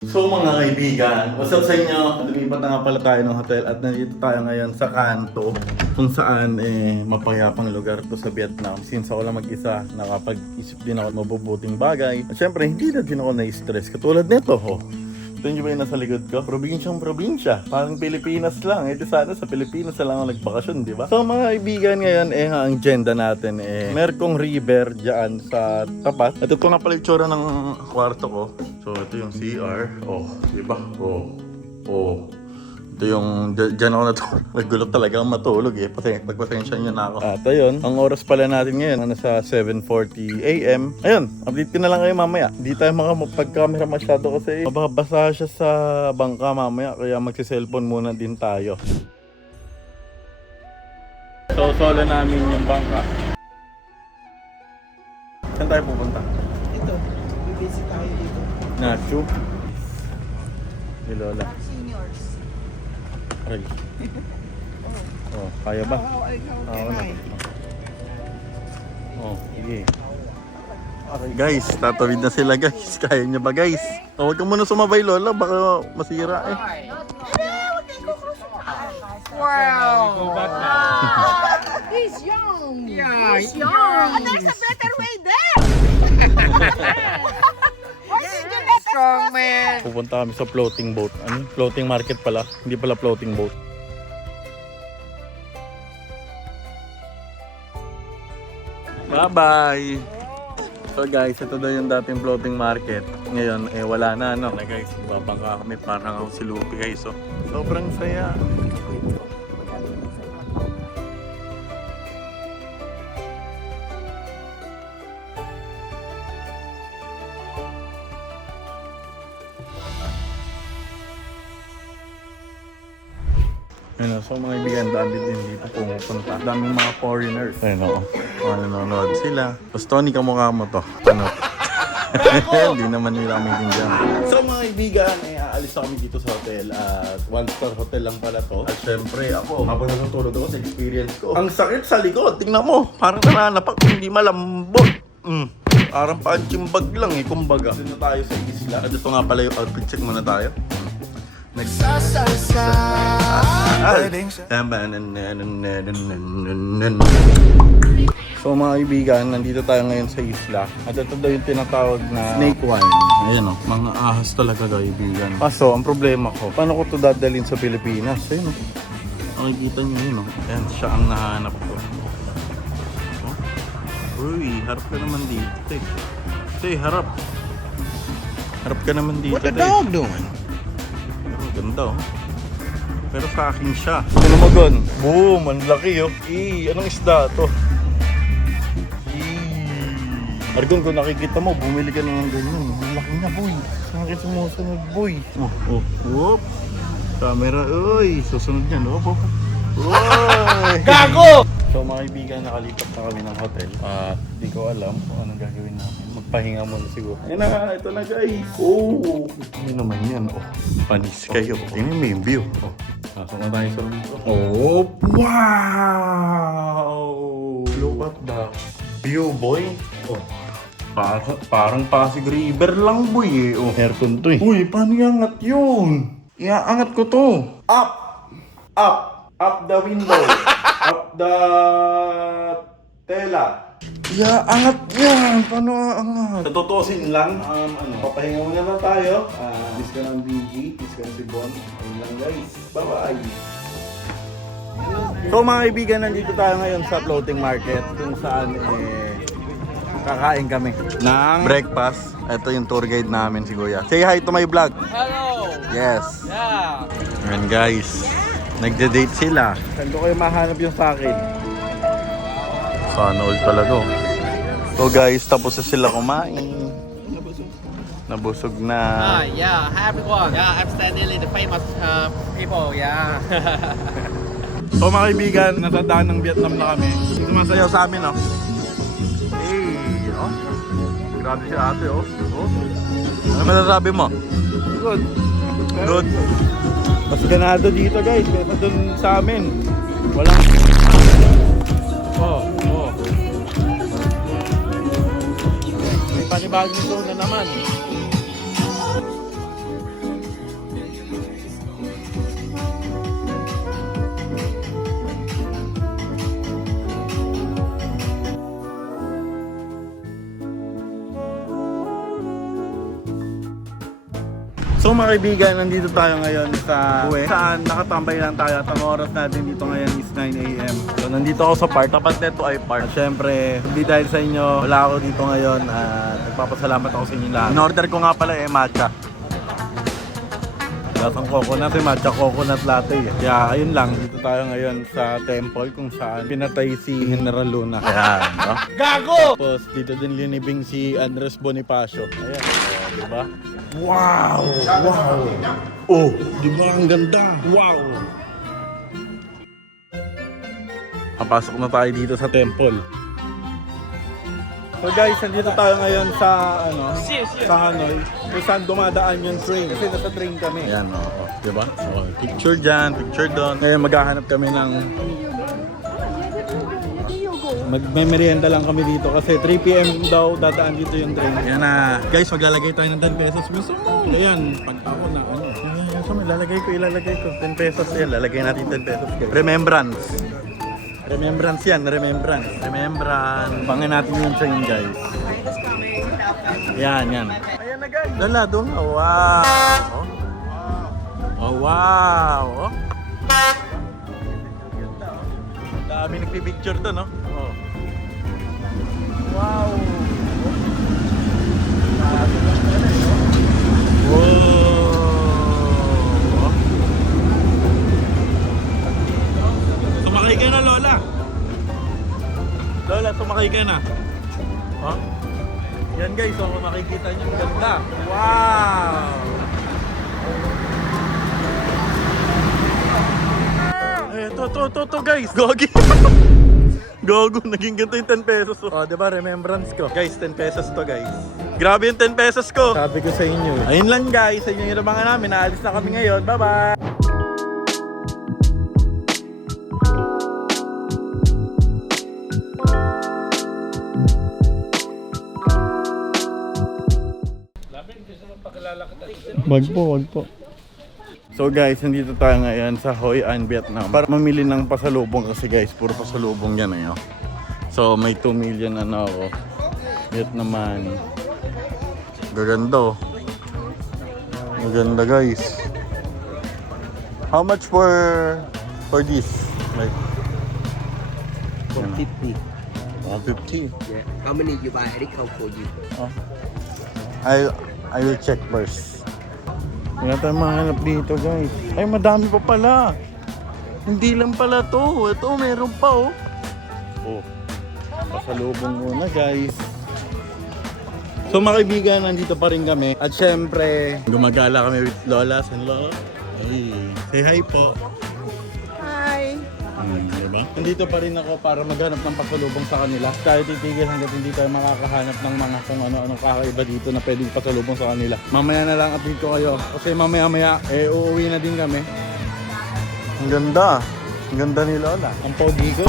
So mga kaibigan, what's up sa inyo? Lumipat na nga pala tayo ng hotel at nandito tayo ngayon sa kanto kung saan mapayapang lugar to sa Vietnam. Since ako lang mag-isa, nakapag-isip din ako mabubuting bagay. At syempre, hindi na din ako na-stress. Katulad nito, ito nyo ba yung nasa likod ko? Probinsyang probinsya. Parang Pilipinas lang. Ito sana sa Pilipinas na lang ako nagbakasyon, di ba? So mga kaibigan ngayon, ang agenda natin Mercong River dyan sa tapat. At ito na pala yung tsura ng kwarto ko. So ito yung CR. Oh, di ba? Oh. Ito yung, dyan ako nagulot talaga ang matulog Pagpasensya nyo na ako. At ayun, ang oras pala natin ngayon, nasa 7:40 AM. Ayun, update ko na lang kayo mamaya. Hindi tayo makapag-camera masyado kasi mababasa siya sa bangka mamaya. Kaya magsi-cellphone muna din tayo. So, solo namin yung bangka. Saan tayo pupunta? Ito, bibisi tayo dito. Nacho. Ni Lola. Seniors. Aray. Oh, kaya ba? How Oo can I? Oh, sige. Guys, tatawid na sila guys. Kaya niya ba guys? Oh, huwag ka muna sumabay Lola, baka masira Wow! He's young! Yeah, he's young! Oh, there's a better way there! Strong man! Pupunta kami sa floating boat. Ano? Floating market pala. Hindi pala floating boat. Bye-bye! So guys, ito daw yung dating floating market. Ngayon, wala na, no? Na guys, babangka kami parang ako si Lupi guys. So, sobrang saya. Ayun, so mga ibigan, dami din dito pumupunta. Daming mga foreigners. Ayun o, nanonood sila. Tapos Tony, kamukha mo to. Ano? Hindi naman nila kami dyan. So mga ibigan, aalis na kami dito sa hotel. At one-star hotel lang pala to. At syempre ako, habang natutulog ako sa experience ko. Ang sakit sa likod, tingnan mo. Parang nananapak, hindi malambot. Parang punching bag lang kumbaga. Dito na tayo sa isla. At ito nga pala yung outfit check muna tayo. So mga kaibigan, nandito tayo ngayon sa isla. At ito daw yung tinatawag na snake wine. Ayan o, mga ahas talaga kaibigan. Kaso, ang problema ko, paano ko ito dadalhin sa Pilipinas? Ayan o, makikita nyo yun o. Ayan, siya ang nahanap ko. Uy, harap ka naman dito harap. Harap ka naman dito. What the dog doing? Ganda pero sa akin siya. Ano mo gun? Boom! Ang laki anong isda to? Argon, kung nakikita mo, bumili ka ng ganyan. Ang laki na boy. Saan ka sumusunod boy? Whoop! Camera, uy! Susunod yan. Uy! Gago! So mga kaibigan, nakalipat na kami ng hotel. Di ko alam kung anong gagawin namin. Magpahinga muna siguro. Ayan na, ito na guys. Ano naman yan? Panis kayo. Tingnan mo yung view. Pasok na tayo sa room ko. Wow! Look at the view, boy. Parang Pasig River lang, boy. Aircon to Uy, paano iangat yun? Iaangat ko to. Up the window. Up the tela. Angat yan. Paano aangat? Tututusin lang. Papahinga muna na tayo. Miss ka ng BG. Miss ka ng si Bon. Ayun lang guys. Bye-bye. So mga kaibigan, nandito tayo ngayon sa floating market kung saan kakain kami ng breakfast. Ito yung tour guide namin si Kuya. Say hi to my vlog. Hello! Yes. Yeah! Ayan guys. Nagde-date sila. Saan ko kayo mahanap yung sa akin? Sana all talaga. So guys, tapos na sila kumain. Nabusog na. Yeah, hi everyone. Yeah, I'm Stanley, the famous people. Yeah. So mga kaibigan, nasa daan ng Vietnam na kami. Sumasayaw sa amin, Grabe si ate, Ano masasabi mo? Good. Mas ganado dito guys, kaya dun sa amin. Walang... May panibagong show na naman. So mga kaibigan, nandito tayo ngayon sa uwi. Saan nakatambay lang tayo at ang oras natin dito ngayon is 9 AM. So nandito ako sa park, tapat nito ay park. Siyempre, hindi dahil sa inyo, wala ako dito ngayon at nagpapasalamat ako sa inyo lahat. In-order ko nga pala matcha. Lasang coconut, matcha coconut latte. Kaya ayun lang, dito tayo ngayon sa temple kung saan pinatay si General Luna. Ayan, no? Gago! Tapos dito din linibing si Andres Bonifacio. Ayan, diba? Wow! Wow! Oh, diba ang ganda? Wow! Papasok na tayo dito sa temple. So guys, nandito tayo ngayon sa sa Hanoi, kung saan dumadaan yung train. Kasi nasa train kami. Ayan, oo. Diba? So, picture dyan, picture doon. Ngayon maghahanap kami ng magme-merienda lang kami dito kasi 3 PM daw dadaan dito yung train. Yan na. Guys, maglalagay tayo ng 10 pesos. Gusto mo? Ayan, pag ako na Yan, so, ilalagay ko. 10 pesos yan. Lalagay natin 10 pesos. Guys. Remembrance yan. Remembrance. Pangan natin yung train, guys. Yan. Ayan na, guys. Dala, doon. Oh, wow. Oh, wow. Oh. Dami nagpipicture doon, no? Oh. Wow. Wow. Sumakay ka na, Lola. Lola, sumakay ka na. Oh. Yan guys, so makikita niyo ang ganda. Wow. Ito guys. Gogi. Gogo, naging ganito yung 10 pesos. Oh, diba? Remembrance ko. Guys, 10 pesos to, guys. Grabe yung 10 pesos ko. Sabi ko sa inyo. Ayun lang, guys. Sa inyo yung nabangan namin. Naalis na kami ngayon. Bye-bye. Wag po. So guys, nandito tayo ngayon sa Hoi An, Vietnam para mamili ng pasalubong kasi guys, puro pasalubong yan eh. So may 2 million ako, Vietnam money. Gaganda oh. Maganda guys. How much for this? Like 150. 150. Yeah. How many you buy? I count for you. Oh. I will check first. Wala tayong mahanap dito guys. Ay, madami pa pala. Hindi lang pala to. Ito, meron pa oh. Oh, pasalubong muna guys. So mga kaibigan, nandito pa rin kami. At syempre, gumagala kami with Lolas and Lolo. Hey, say hi po. Hi. Diba? Nandito pa rin ako para maghanap ng pasalubong sa kanila. Tayo titigil hanggat hindi tayo makakahanap ng mga kung ano-anong kakaiba dito na pwedeng pasalubong sa kanila. Mamaya na lang update ko kayo. Kasi mamaya-maya, uuwi na din kami. Ang ganda. Ang ganda ni Lola. Ang pogi ko.